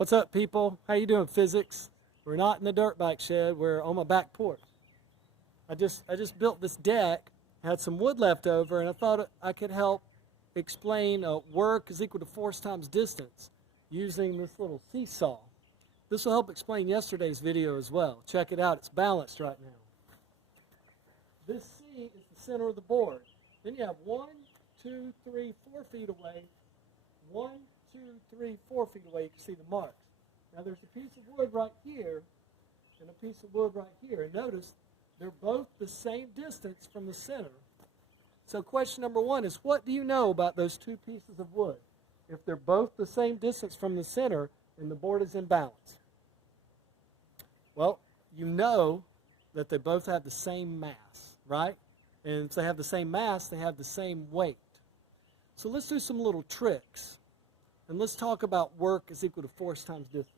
What's up, people? How you doing, physics? We're not in the dirt bike shed. We're on my back porch. I just built this deck, had some wood left over, and I thought I could help explain work is equal to force times distance using this little seesaw. This will help explain yesterday's video as well. Check it out. It's balanced right now. This C is the center of the board. Then you have 1, 2, 3, 4 feet away. 1, 2, 3, 4 feet away. You can see the marks. Now there's a piece of wood right here and a piece of wood right here. And notice they're both the same distance from the center. So question number 1 is, what do you know about those two pieces of wood? If they're both the same distance from the center and the board is in balance. Well, you know that they both have the same mass, right? And if they have the same mass, they have the same weight. So let's do some little tricks. And let's talk about work is equal to force times distance.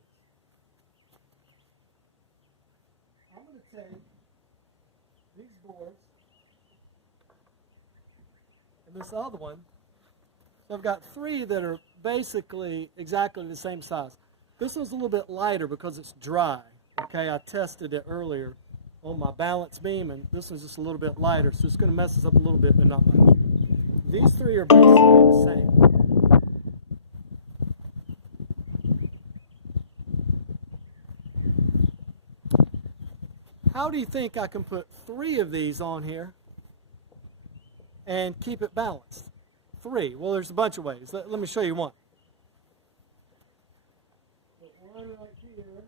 I'm going to take these boards and this other one. So I've got 3 that are basically exactly the same size. This one's a little bit lighter because it's dry. Okay, I tested it earlier on my balance beam, and this one's just a little bit lighter, so it's going to mess us up a little bit, but not much. These 3 are basically the same. How do you think I can put 3 of these on here and keep it balanced? 3. Well, there's a bunch of ways. Let me show you one. Put one right here.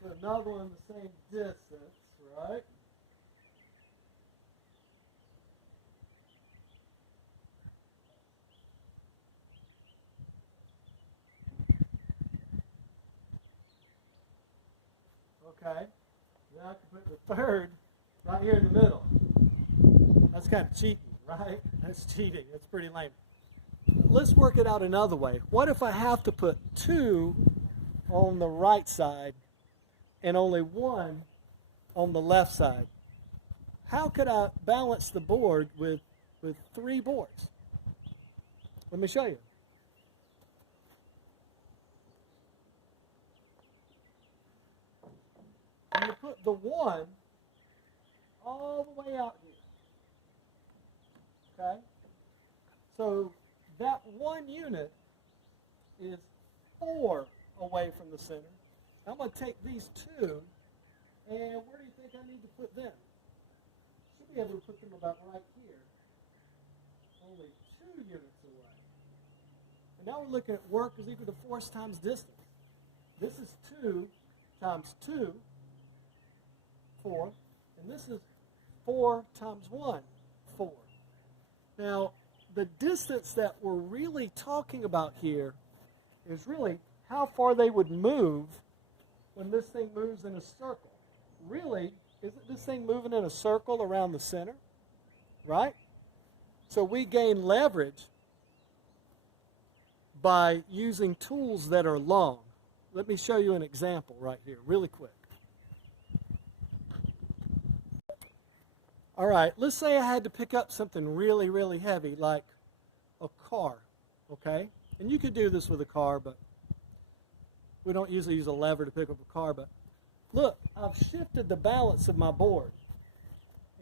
Put another one the same distance, right? Okay. Then I can put the 3rd right here in the middle. That's kind of cheating, right? That's cheating. That's pretty lame. Let's work it out another way. What if I have to put 2 on the right side and only 1 on the left side? How could I balance the board with 3 boards? Let me show you. I'm going to put the 1 all the way out here. Okay? So that 1 unit is 4 away from the center. I'm going to take these 2, and where do you think I need to put them? Should be able to put them about right here. Only 2 units away. And now we're looking at work is equal to force times distance. This is 2 times 2, 4, and this is 4 times 1, 4. Now, the distance that we're really talking about here is really how far they would move when this thing moves in a circle. Really, isn't this thing moving in a circle around the center? Right? So we gain leverage by using tools that are long. Let me show you an example right here, really quick. All right, let's say I had to pick up something really, really heavy, like a car, okay? And you could do this with a car, but we don't usually use a lever to pick up a car. But look, I've shifted the balance of my board.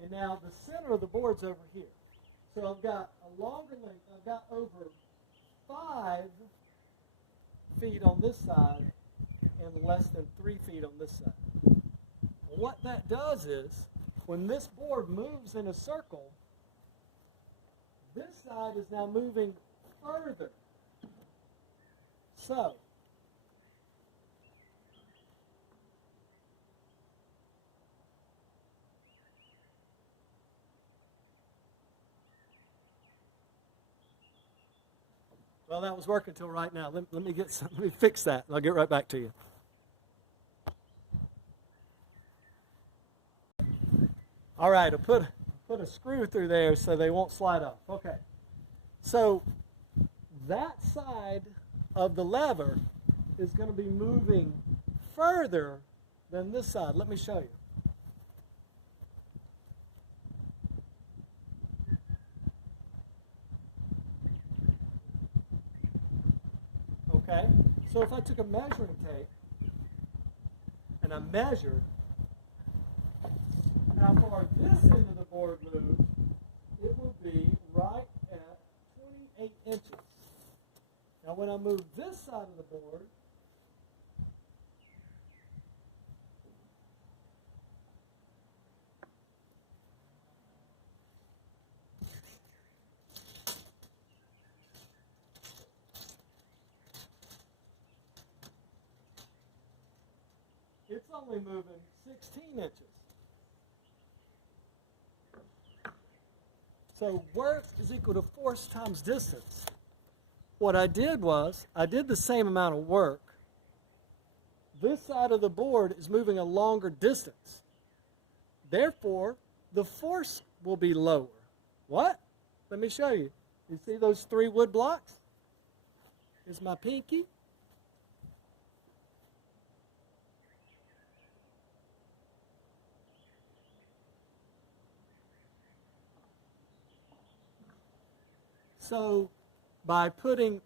And now the center of the board's over here. So I've got a longer length. I've got over 5 feet on this side and less than 3 feet on this side. What that does is, when this board moves in a circle, this side is now moving further. So, well, that was working until right now. Let me fix that, and I'll get right back to you. All right, I'll put a screw through there so they won't slide off. Okay. So that side of the lever is going to be moving further than this side. Let me show you. Okay? So if I took a measuring tape and I measured how far this end of the board moved, it would be right at 28 inches. Now when I move this side of the board, it's only moving 16 inches. So work is equal to force times distance. What I did was, I did the same amount of work. This side of the board is moving a longer distance. Therefore, the force will be lower. What? Let me show you. You see those 3 wood blocks? Here's my pinky. So by putting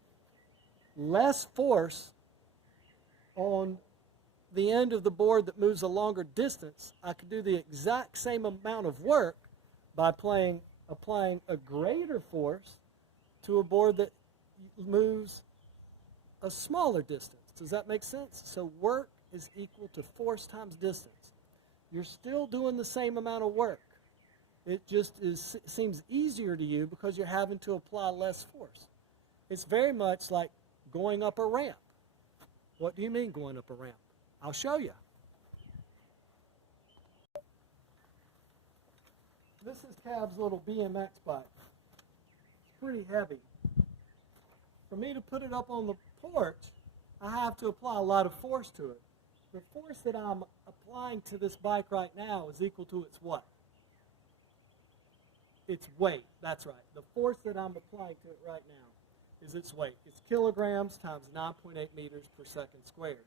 less force on the end of the board that moves a longer distance, I could do the exact same amount of work by applying a greater force to a board that moves a smaller distance. Does that make sense? So work is equal to force times distance. You're still doing the same amount of work. It just seems easier to you because you're having to apply less force. It's very much like going up a ramp. What do you mean going up a ramp? I'll show you. This is Cav's little BMX bike. It's pretty heavy. For me to put it up on the porch, I have to apply a lot of force to it. The force that I'm applying to this bike right now is equal to its what? Its weight. That's right. The force that I'm applying to it right now is its weight. It's kilograms times 9.8 meters per second squared.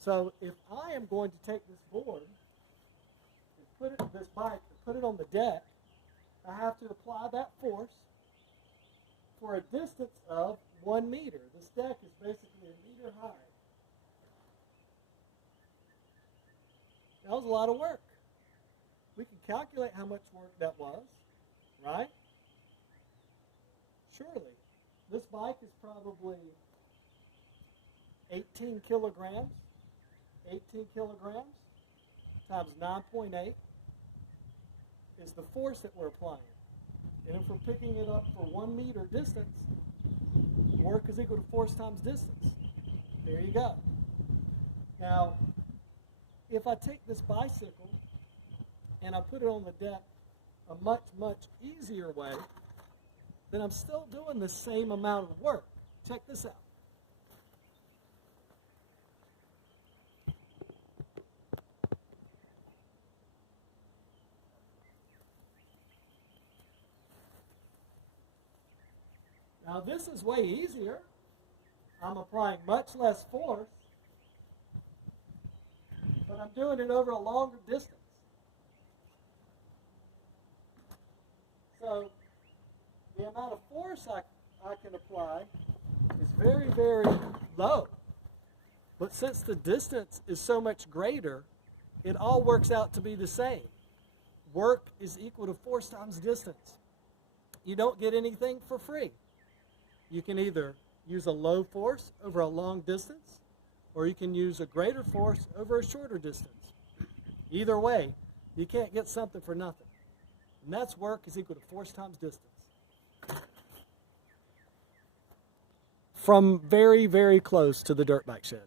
So if I am going to take this board and this bike and put it on the deck, I have to apply that force for a distance of 1 meter. This deck is basically 1 meter high. That was a lot of work. We can calculate how much work that was, right? Surely. This bike is probably 18 kilograms. 18 kilograms times 9.8 is the force that we're applying. And if we're picking it up for 1 meter distance, work is equal to force times distance. There you go. Now, if I take this bicycle and I put it on the deck a much, much easier way, then I'm still doing the same amount of work. Check this out. Now this is way easier. I'm applying much less force, but I'm doing it over a longer distance. So the amount of force I can apply is very, very low. But since the distance is so much greater, it all works out to be the same. Work is equal to force times distance. You don't get anything for free. You can either use a low force over a long distance, or you can use a greater force over a shorter distance. Either way, you can't get something for nothing. And that's work is equal to force times distance. From very, very close to the dirt bike shed.